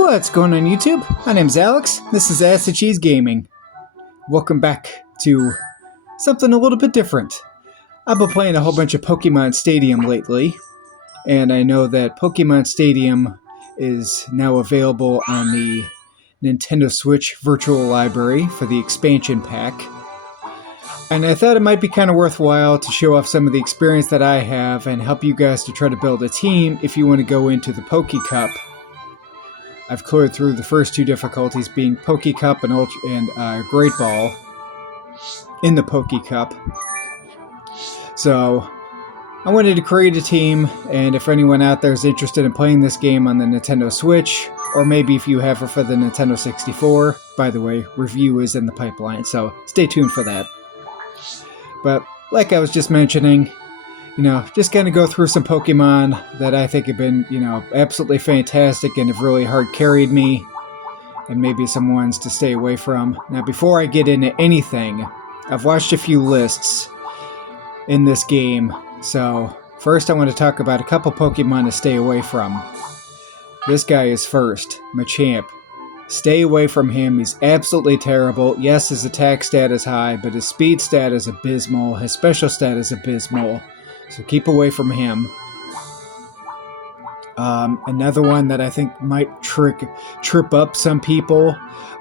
What's going on YouTube? My name's Alex. This is Acid Cheese Gaming. Welcome back to something a little bit different. I've been playing a whole bunch of Pokemon Stadium lately, and I know that Pokemon Stadium is now available on the Nintendo Switch Virtual Library for the expansion pack. And I thought it might be kind of worthwhile to show off some of the experience that I have and help you guys to try to build a team if you want to go into the Poke Cup. I've cleared through the first two difficulties, being Poke Cup and Great Ball in the Poke Cup. So I wanted to create a team, and if anyone out there is interested in playing this game on the Nintendo Switch, or maybe if you have it for the Nintendo 64, by the way, review is in the pipeline, so stay tuned for that. But like I was just mentioning, just kind of go through some Pokemon that I think have been, absolutely fantastic and have really hard carried me, and maybe some ones to stay away from. Now, before I get into anything, I've watched a few lists in this game, so first I want to talk about a couple Pokemon to stay away from. This guy is first, Machamp. Stay away from him. He's absolutely terrible. Yes, his attack stat is high, but his speed stat is abysmal. His special stat is abysmal. So keep away from him. Another one that I think might trip up some people,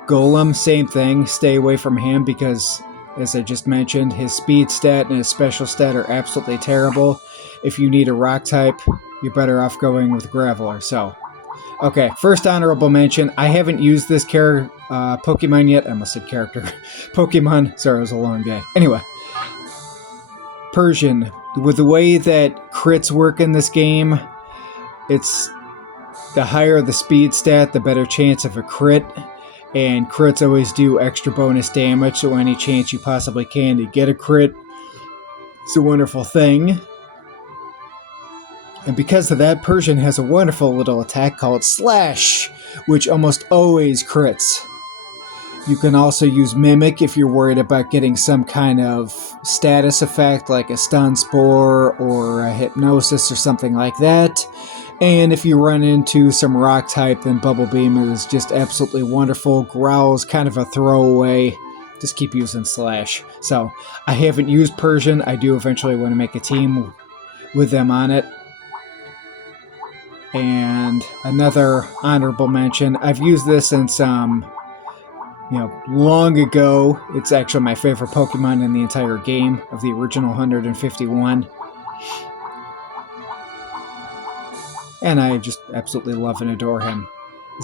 Golem, same thing. Stay away from him because, as I just mentioned, his speed stat and his special stat are absolutely terrible. If you need a rock type, you're better off going with Graveler. So, okay, first honorable mention. I haven't used this Pokemon yet. I almost said character. Pokemon. Sorry, it was a long day. Anyway. Persian. With the way that crits work in this game, it's the higher the speed stat, the better chance of a crit. And crits always do extra bonus damage, so any chance you possibly can to get a crit, it's a wonderful thing. And because of that, Persian has a wonderful little attack called Slash, which almost always crits. You can also use Mimic if you're worried about getting some kind of status effect, like a Stun Spore or a Hypnosis or something like that. And if you run into some rock type, then Bubble Beam is just absolutely wonderful. Growl's kind of a throwaway. Just keep using Slash. So, I haven't used Persian. I do eventually want to make a team with them on it. And another honorable mention. I've used this since, long ago. It's actually my favorite Pokemon in the entire game of the original 151. And I just absolutely love and adore him.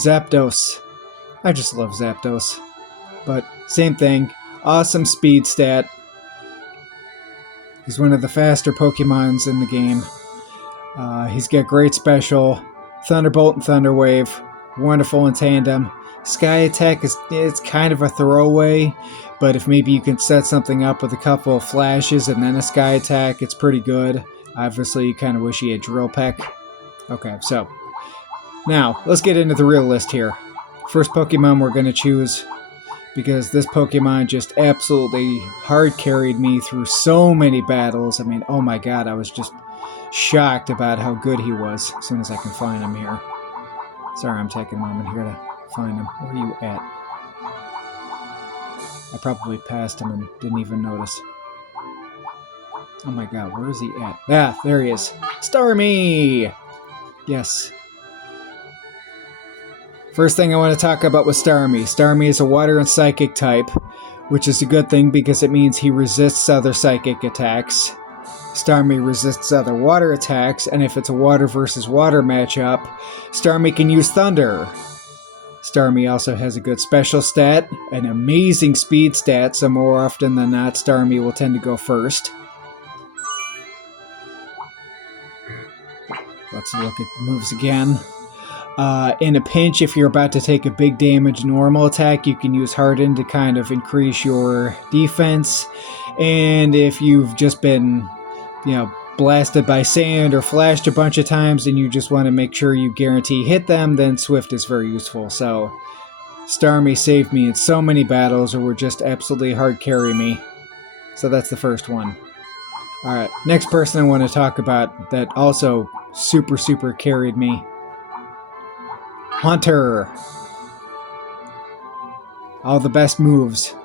Zapdos. I just love Zapdos. But same thing. Awesome speed stat. He's one of the faster Pokemons in the game. He's got great special. Thunderbolt and Thunder Wave. Wonderful in tandem. Sky Attack it's kind of a throwaway, but if maybe you can set something up with a couple of flashes and then a Sky Attack, it's pretty good. Obviously, you kind of wish he had Drill Peck. Okay, so now let's get into the real list here. First Pokemon we're going to choose, because this Pokemon just absolutely hard carried me through so many battles. I mean, oh my god, I was just shocked about how good he was as soon as I can find him here. Sorry, I'm taking a moment here to find him. Where are you at? I probably passed him and didn't even notice. Oh my god, where is he at? Ah, there he is. Starmie! Yes. First thing I want to talk about with Starmie. Starmie is a water and psychic type, which is a good thing because it means he resists other psychic attacks. Starmie resists other water attacks, and if it's a water versus water matchup, Starmie can use Thunder. Starmie also has a good special stat, an amazing speed stat, so more often than not, Starmie will tend to go first. Let's look at moves again. In a pinch, if you're about to take a big damage normal attack, you can use Harden to kind of increase your defense. And if you've just been, blasted by sand or flashed a bunch of times and you just want to make sure you guarantee hit them, then Swift is very useful. So Starmie saved me in so many battles or would just absolutely hard carry me. So that's the first one. Alright, next person I want to talk about that also super carried me Haunter. All the best moves.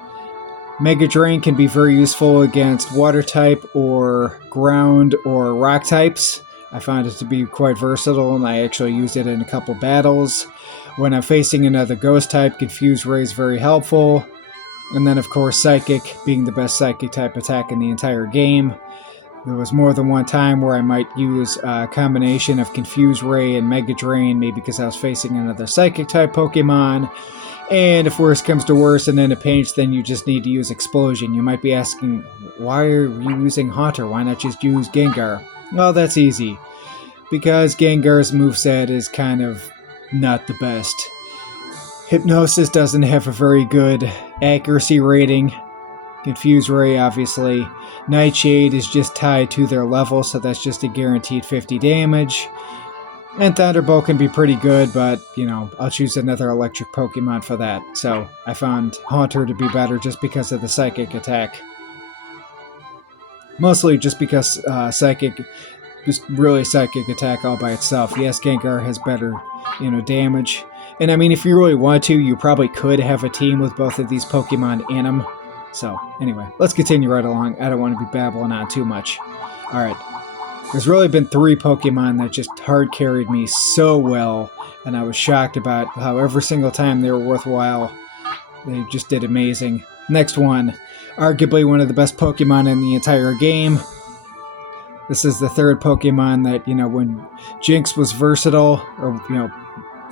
Mega Drain can be very useful against water type or ground or rock types. I found it to be quite versatile, and I actually used it in a couple battles. When I'm facing another ghost type, Confuse Ray is very helpful. And then, of course, Psychic being the best Psychic type attack in the entire game. There was more than one time where I might use a combination of Confuse Ray and Mega Drain, maybe because I was facing another Psychic type Pokemon. And if worse comes to worse and in a pinch, then you just need to use Explosion. You might be asking, why are you using Haunter? Why not just use Gengar? Well, that's easy. Because Gengar's moveset is kind of not the best. Hypnosis doesn't have a very good accuracy rating. Confuse Ray, obviously. Nightshade is just tied to their level, so that's just a guaranteed 50 damage. And Thunderbolt can be pretty good, but, I'll choose another electric Pokemon for that. So I found Haunter to be better just because of the Psychic attack. Mostly just because Psychic, just really Psychic attack all by itself. Yes, Gengar has better, damage. And I mean, if you really want to, you probably could have a team with both of these Pokemon in them. So, anyway, let's continue right along. I don't want to be babbling on too much. Alright. There's really been 3 Pokemon that just hard carried me so well, and I was shocked about how every single time they were worthwhile. They just did amazing. Next one, arguably one of the best Pokemon in the entire game. This is the 3rd Pokemon that, when Jinx was versatile, or,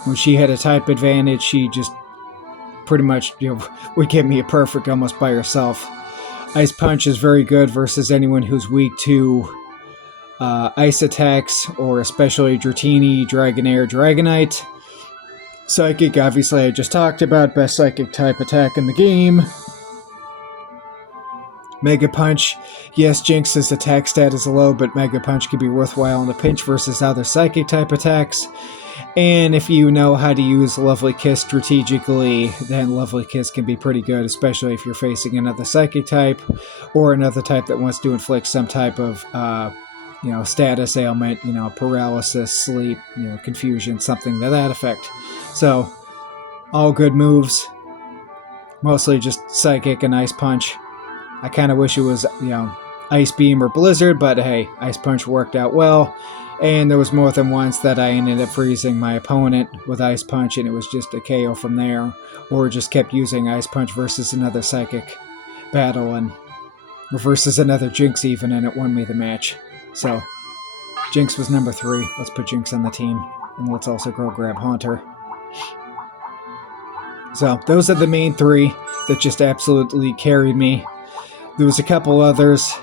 when she had a type advantage, she just pretty much, would give me a perfect almost by herself. Ice Punch is very good versus anyone who's weak to ice attacks, or especially Dratini, Dragonair, Dragonite. Psychic, obviously I just talked about, best Psychic type attack in the game. Mega Punch, yes, Jinx's attack stat is low, but Mega Punch can be worthwhile in a pinch versus other Psychic type attacks. And if you know how to use Lovely Kiss strategically, then Lovely Kiss can be pretty good, especially if you're facing another Psychic type, or another type that wants to inflict some type of status ailment, paralysis, sleep, confusion, something to that effect. So, all good moves. Mostly just Psychic and Ice Punch. I kind of wish it was, Ice Beam or Blizzard, but hey, Ice Punch worked out well. And there was more than once that I ended up freezing my opponent with Ice Punch, and it was just a KO from there. Or just kept using Ice Punch versus another Psychic battle, and versus another Jinx even, and it won me the match. So, Jinx was number 3. Let's put Jinx on the team. And let's also go grab Haunter. So, those are the main 3 that just absolutely carried me. There was a couple others,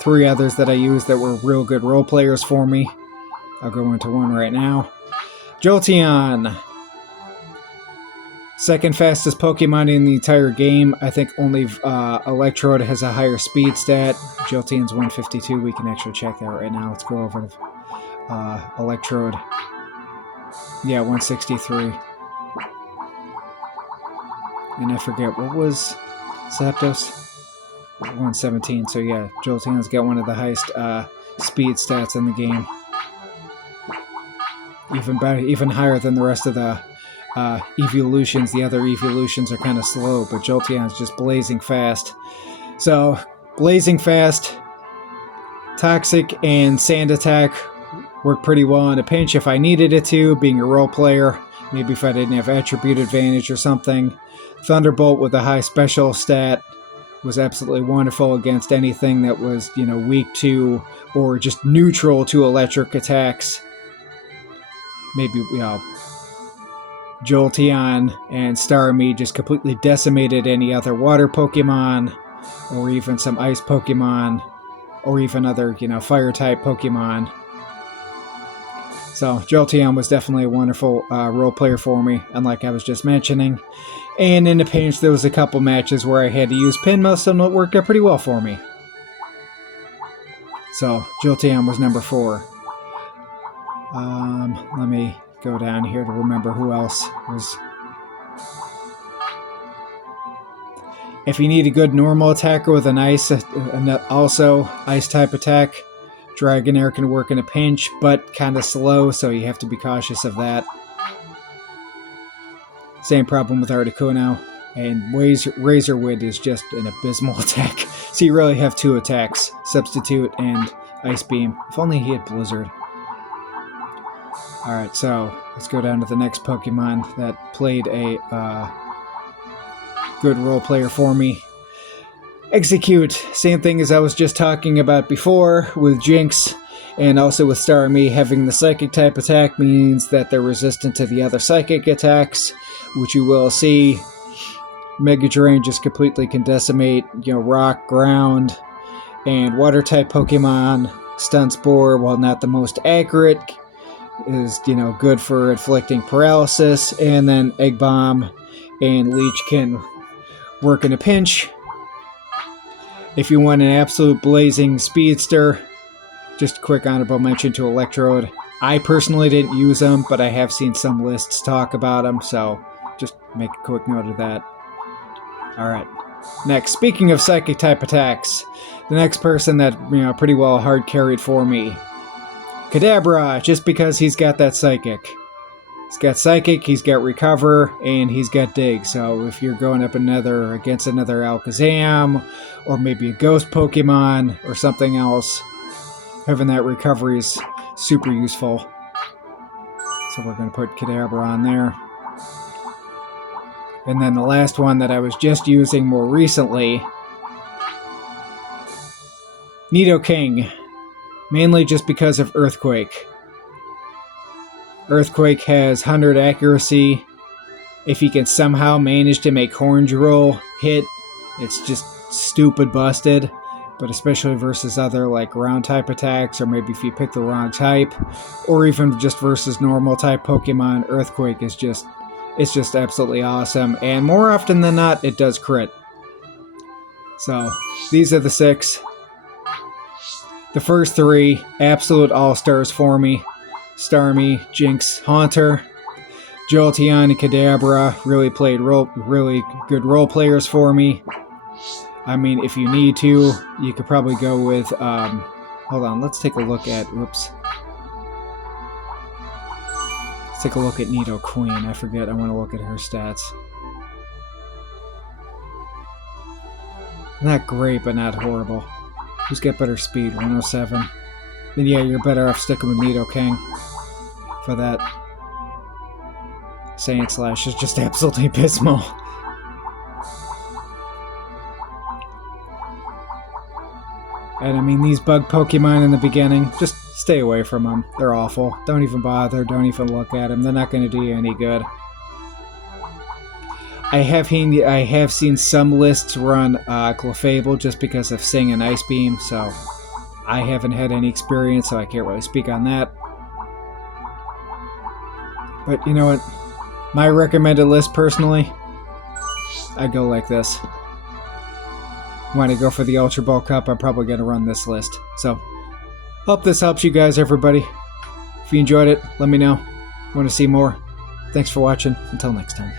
3 others that I used that were real good role players for me. I'll go into one right now. Jolteon. 2nd fastest Pokemon in the entire game. I think only Electrode has a higher speed stat. Jolteon's 152. We can actually check that right now. Let's go over to Electrode. Yeah, 163. And I forget, what was Zapdos? 117. So yeah, Jolteon's got one of the highest speed stats in the game. Even higher than the rest of the evolutions. The other evolutions are kind of slow, but Jolteon's just blazing fast. So, blazing fast, Toxic and Sand Attack work pretty well in a pinch if I needed it to, being a role player. Maybe if I didn't have attribute advantage or something. Thunderbolt with a high special stat was absolutely wonderful against anything that was, weak to or just neutral to electric attacks. Maybe, Jolteon and Starmie just completely decimated any other water Pokemon, or even some ice Pokemon, or even other, fire-type Pokemon. So, Jolteon was definitely a wonderful role player for me, unlike I was just mentioning. And in the pinch, there was a couple matches where I had to use Pinmusk, and it worked out pretty well for me. So, Jolteon was number 4. Let me go down here to remember who else was. If you need a good normal attacker with an ice, also ice type attack, Dragonair can work in a pinch, but kind of slow, so you have to be cautious of that. Same problem with Articuno. And Razor Wind is just an abysmal attack. So you really have 2 attacks, Substitute and Ice Beam. If only he had Blizzard. Alright, so let's go down to the next Pokemon that played a good role player for me. Execute. Same thing as I was just talking about before with Jinx. And also with Starmie, having the Psychic type attack means that they're resistant to the other Psychic attacks, which you will see. Mega Drain just completely can decimate, rock, ground, and water type Pokemon. Stun Spore, while not the most accurate, is, good for inflicting paralysis. And then Egg Bomb and Leech can work in a pinch. If you want an absolute blazing speedster, just a quick honorable mention to Electrode. I personally didn't use them, but I have seen some lists talk about them, so just make a quick note of that. Alright, next, speaking of Psychic type attacks, the next person that, pretty well hard carried for me, Kadabra, just because he's got that Psychic. He's got Psychic, he's got Recover, and he's got Dig, so if you're going up against another Alakazam, or maybe a Ghost Pokemon, or something else, having that recovery is super useful. So we're going to put Kadabra on there. And then the last one that I was just using more recently, Nidoking. Mainly just because of Earthquake. Earthquake has 100 accuracy. If he can somehow manage to make Horn Drill hit, it's just stupid busted. But especially versus other like ground type attacks, or maybe if you pick the wrong type, or even just versus normal type Pokemon, Earthquake is just absolutely awesome. And more often than not, it does crit. So these are the 6. The first 3, absolute all-stars for me. Starmie, Jinx, Haunter, Jolteon, and Kadabra really played really good role players for me. I mean, if you need to, you could probably go with, hold on, let's take a look at, whoops. Let's take a look at Nidoqueen. I forget, I want to look at her stats. Not great, but not horrible. Who's got better speed? 107. Then yeah, you're better off sticking with Nidoking for that. Sand Slash is just absolutely abysmal. And I mean, these bug Pokemon in the beginning, just stay away from them. They're awful. Don't even bother. Don't even look at them. They're not going to do you any good. I have seen some lists run Clefable just because of Sing and Ice Beam, so I haven't had any experience, so I can't really speak on that. But you know what? My recommended list, personally, I'd go like this. When I go for the Ultra Ball Cup, I'm probably going to run this list. So, hope this helps you guys, everybody. If you enjoyed it, let me know. Want to see more? Thanks for watching. Until next time.